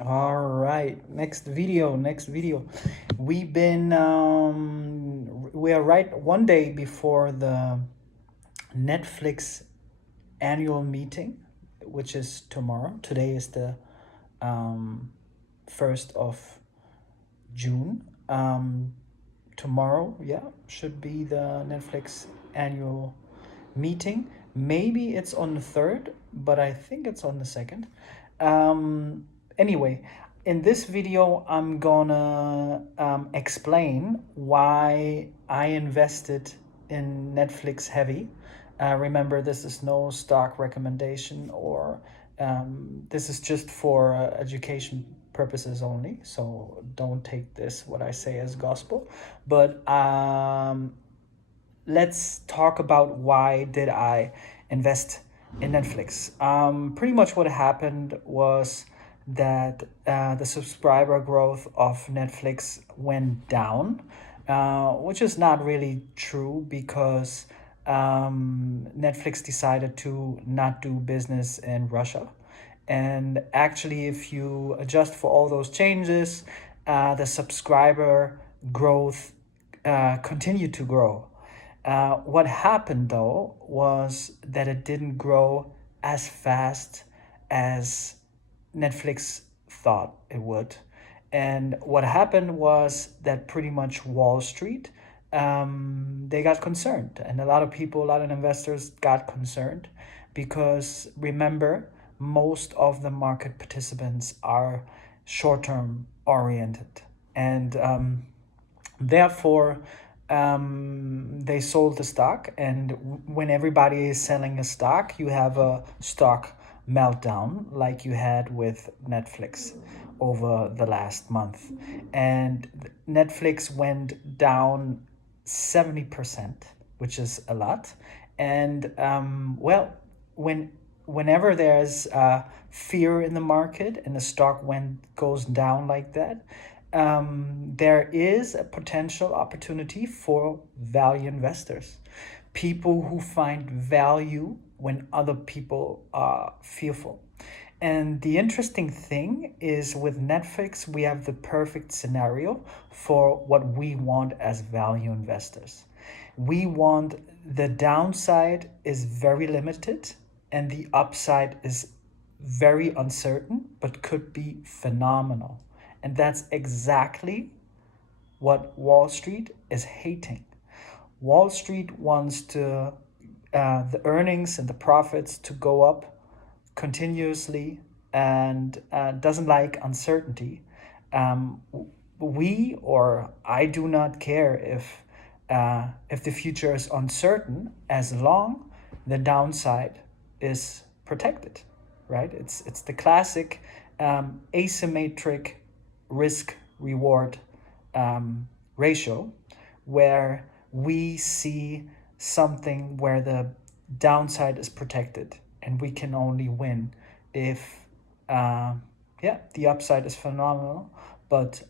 All right, next video. We are right one day before the Netflix annual meeting, which is tomorrow. Today is the 1st of June. Tomorrow, yeah, should be the Netflix annual meeting. Maybe it's on the 3rd, but I think it's on the 2nd. Anyway, in this video, I'm gonna explain why I invested in Netflix heavy. Remember, this is no stock recommendation, or this is just for education purposes only. So don't take this, what I say, as gospel. But let's talk about why did I invest in Netflix. Pretty much what happened was that the subscriber growth of Netflix went down, which is not really true because Netflix decided to not do business in Russia. And actually, if you adjust for all those changes, the subscriber growth continued to grow. What happened though was that it didn't grow as fast as Netflix thought it would. And what happened was that pretty much Wall Street, they got concerned. And a lot of people, a lot of investors got concerned because remember, most of the market participants are short term oriented. And therefore, they sold the stock. And when everybody is selling a stock, you have a stock meltdown like you had with Netflix over the last month. And Netflix went down 70%, which is a lot. And well, whenever there's fear in the market and the stock goes down like that, there is a potential opportunity for value investors, people who find value when other people are fearful. And the interesting thing is with Netflix, we have the perfect scenario for what we want as value investors. We want the downside is very limited and the upside is very uncertain, but could be phenomenal. And that's exactly what Wall Street is hating. Wall Street wants the earnings and the profits to go up continuously and doesn't like uncertainty. Um, we or I do not care if the future is uncertain as long the downside is protected, right? It's the classic asymmetric risk reward ratio where we see something where the downside is protected and we can only win if yeah, the upside is phenomenal. But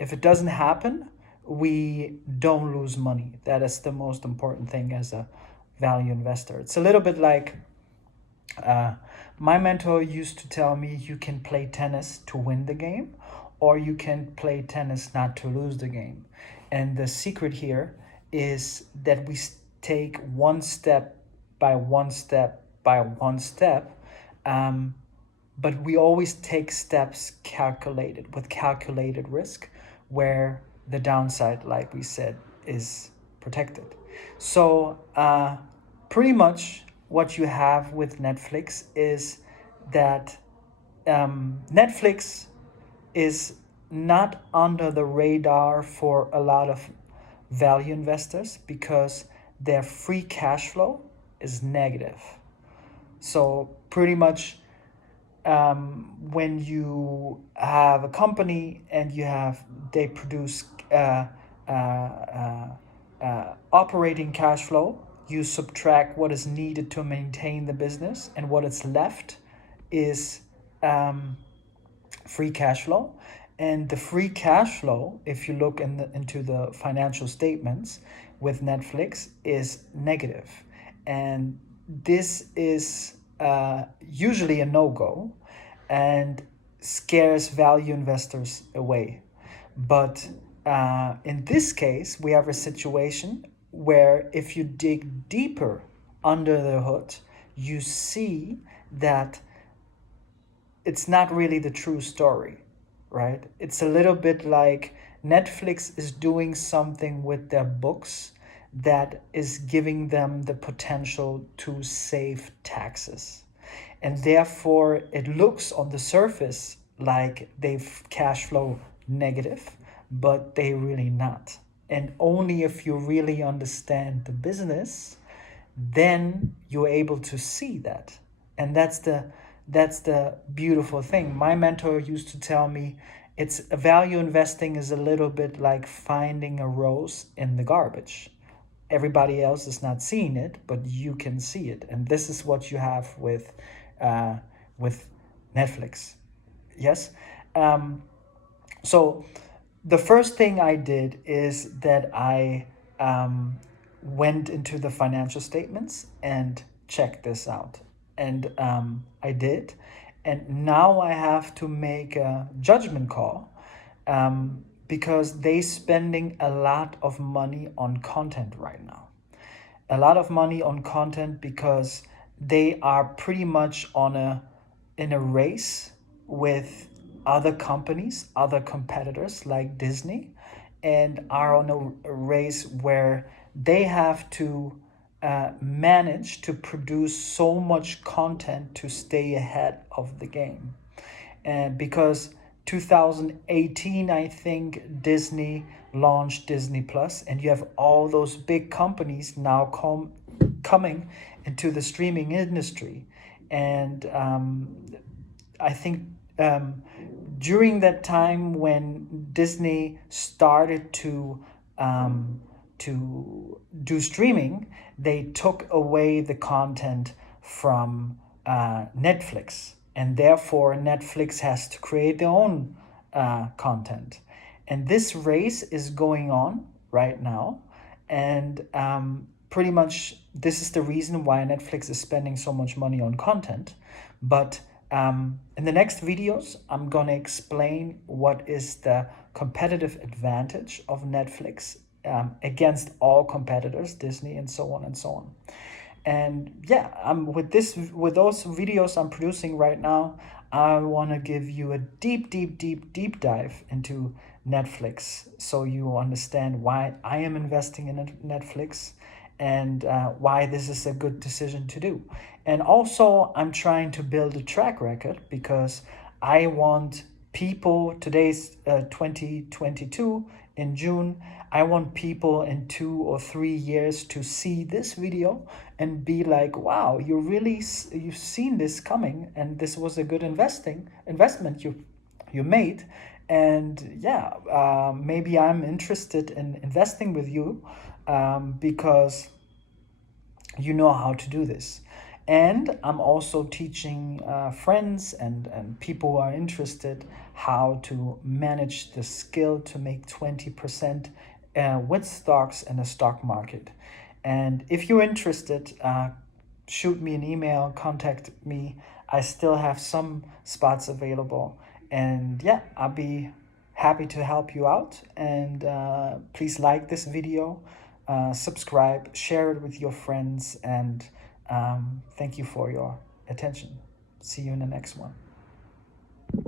if it doesn't happen, we don't lose money. That is the most important thing as a value investor. It's a little bit like uh, my mentor used to tell me you can play tennis to win the game, or you can play tennis not to lose the game. And the secret here is that we take one step by one step by one step, um, but we always take steps calculated with calculated risk, where the downside, like we said, is protected. So pretty much what you have with Netflix is that Netflix is not under the radar for a lot of value investors because their free cash flow is negative. So pretty much when you have a company and they produce operating cash flow, you subtract what is needed to maintain the business, and what is left is um, free cash flow. And the free cash flow, if you look into the financial statements with Netflix, is negative. And this is usually a no go. And scares value investors away. But in this case, we have a situation where if you dig deeper under the hood, you see that it's not really the true story, right? It's a little bit like Netflix is doing something with their books that is giving them the potential to save taxes. And therefore, it looks on the surface like they've cash flow negative, but they really not. And only if you really understand the business, then you're able to see that. And that's the beautiful thing. My mentor used to tell me it's value investing is a little bit like finding a rose in the garbage. Everybody else is not seeing it, but you can see it. And this is what you have uh, with Netflix. Yes. So the first thing I did is that I went into the financial statements and checked this out. And I did. And now I have to make a judgment call because they spending a lot of money on content right now. A lot of money on content because they are pretty much on a in a race with other companies, other competitors like Disney, and are on a race where they have to manage to produce so much content to stay ahead of the game. And because 2018, I think Disney launched Disney Plus, and you have all those big companies now coming into the streaming industry. And I think during that time when Disney started to do streaming, they took away the content from Netflix, and therefore Netflix has to create their own content. And this race is going on right now, and pretty much this is the reason why Netflix is spending so much money on content. But in the next videos, I'm going to explain what is the competitive advantage of Netflix against all competitors, Disney and so on and so on. And yeah, I'm with those videos I'm producing right now, I want to give you a deep dive into Netflix so you understand why I am investing in Netflix and why this is a good decision to do. And also, I'm trying to build a track record because I want people, today's 2022 in June, I want people in 2 or 3 years to see this video and be like, wow, you've seen this coming, and this was a good investment you made. And yeah, maybe I'm interested in investing with you because you know how to do this. And I'm also teaching friends and people who are interested how to manage the skill to make 20% with stocks in the stock market. And if you're interested, shoot me an email, contact me. I still have some spots available. And yeah, I'll be happy to help you out. And please like this video, subscribe, share it with your friends, and thank you for your attention. See you in the next one.